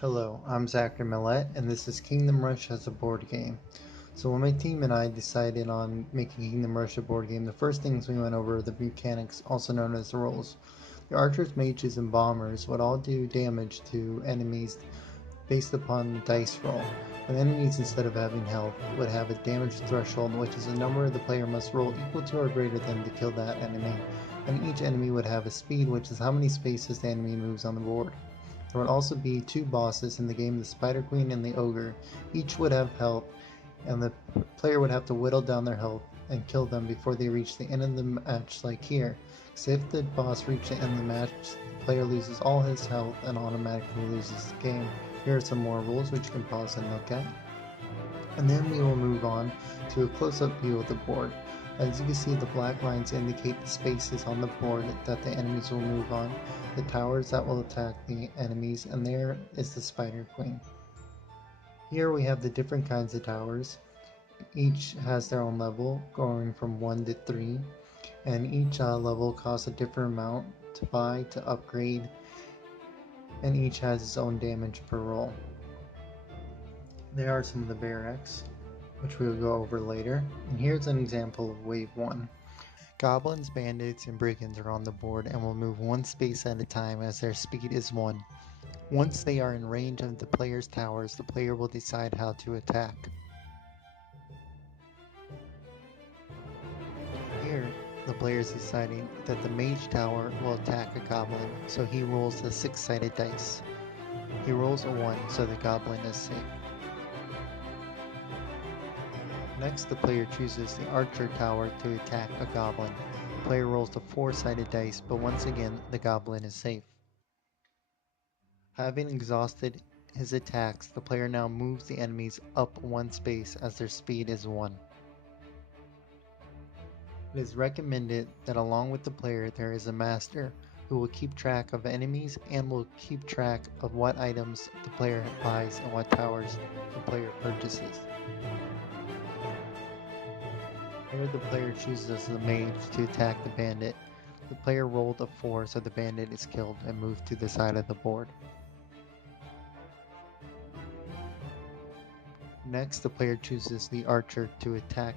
Hello, I'm Zachary Millette, and this is Kingdom Rush as a board game. So when my team and I decided on making Kingdom Rush a board game, the first things we went over were the mechanics, also known as the roles. The archers, mages, and bombers would all do damage to enemies based upon the dice roll. And enemies, instead of having health, would have a damage threshold, which is a number the player must roll equal to or greater than to kill that enemy. And each enemy would have a speed, which is how many spaces the enemy moves on the board. There would also be two bosses in the game, the Spider Queen and the Ogre. Each would have health, and the player would have to whittle down their health and kill them before they reach the end of the match, like here. So if the boss reaches the end of the match, the player loses all his health and automatically loses the game. Here are some more rules which you can pause and look at. And then we will move on to a close-up view of the board. As you can see, the black lines indicate the spaces on the board that the enemies will move on, the towers that will attack the enemies, and there is the Spider Queen. Here we have the different kinds of towers. Each has their own level, going from 1 to 3, and each level costs a different amount to buy, to upgrade, and each has its own damage per roll. There are some of the barracks, which we will go over later, and here's an example of Wave 1. Goblins, bandits, and brigands are on the board and will move one space at a time as their speed is 1. Once they are in range of the player's towers, the player will decide how to attack. Here, the player is deciding that the mage tower will attack a goblin, so he rolls a 6-sided dice. He rolls a 1, so the goblin is safe. Next, the player chooses the archer tower to attack a goblin. The player rolls the 4-sided dice, but once again, the goblin is safe. Having exhausted his attacks, the player now moves the enemies up one space as their speed is 1. It is recommended that along with the player there is a master who will keep track of enemies and will keep track of what items the player buys and what towers the player purchases. Here the player chooses the mage to attack the bandit. The player rolled a 4, so the bandit is killed and moved to the side of the board. Next, the player chooses the archer to attack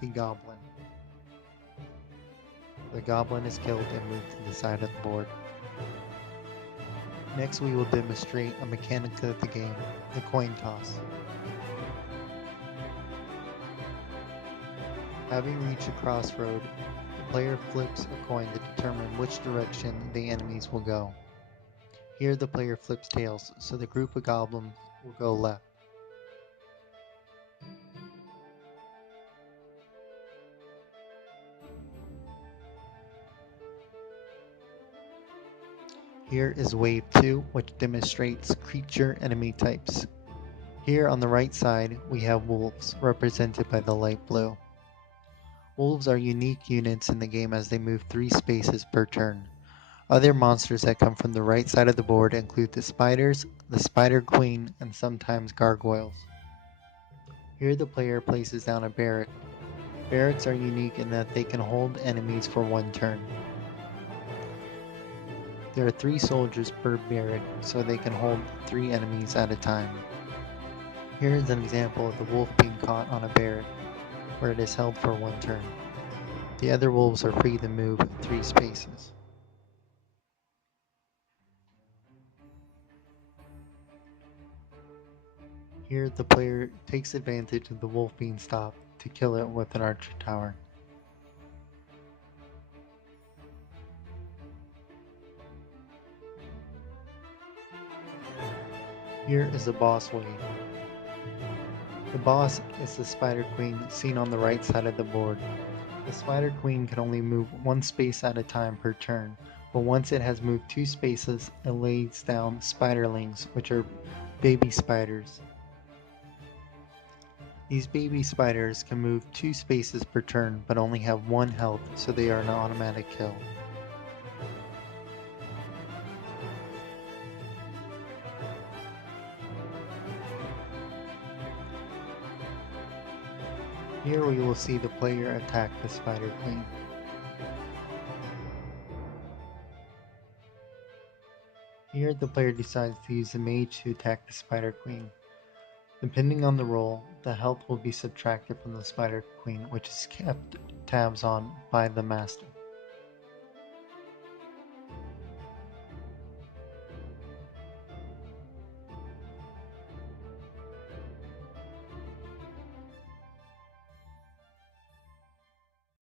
the goblin. The goblin is killed and moved to the side of the board. Next, we will demonstrate a mechanic of the game, the coin toss. Having reached a crossroad, the player flips a coin to determine which direction the enemies will go. Here the player flips tails, so the group of goblins will go left. Here is Wave 2, which demonstrates creature enemy types. Here on the right side, we have wolves, represented by the light blue. Wolves are unique units in the game as they move 3 spaces per turn. Other monsters that come from the right side of the board include the spiders, the Spider Queen, and sometimes gargoyles. Here the player places down a barrack. Barracks are unique in that they can hold enemies for 1 turn. There are 3 soldiers per barrack, so they can hold 3 enemies at a time. Here is an example of the wolf being caught on a barrack, where it is held for 1 turn. The other wolves are free to move 3 spaces. Here the player takes advantage of the wolf being stopped to kill it with an archer tower. Here is the boss wave. The boss is the Spider Queen seen on the right side of the board. The Spider Queen can only move 1 space at a time per turn, but once it has moved 2 spaces, it lays down spiderlings, which are baby spiders. These baby spiders can move 2 spaces per turn, but only have 1 health, so they are an automatic kill. Here we will see the player attack the Spider Queen. Here Here, the player decides to use the mage to attack the Spider Queen. Depending on the role, the health will be subtracted from the Spider Queen, which is kept tabs on by the master.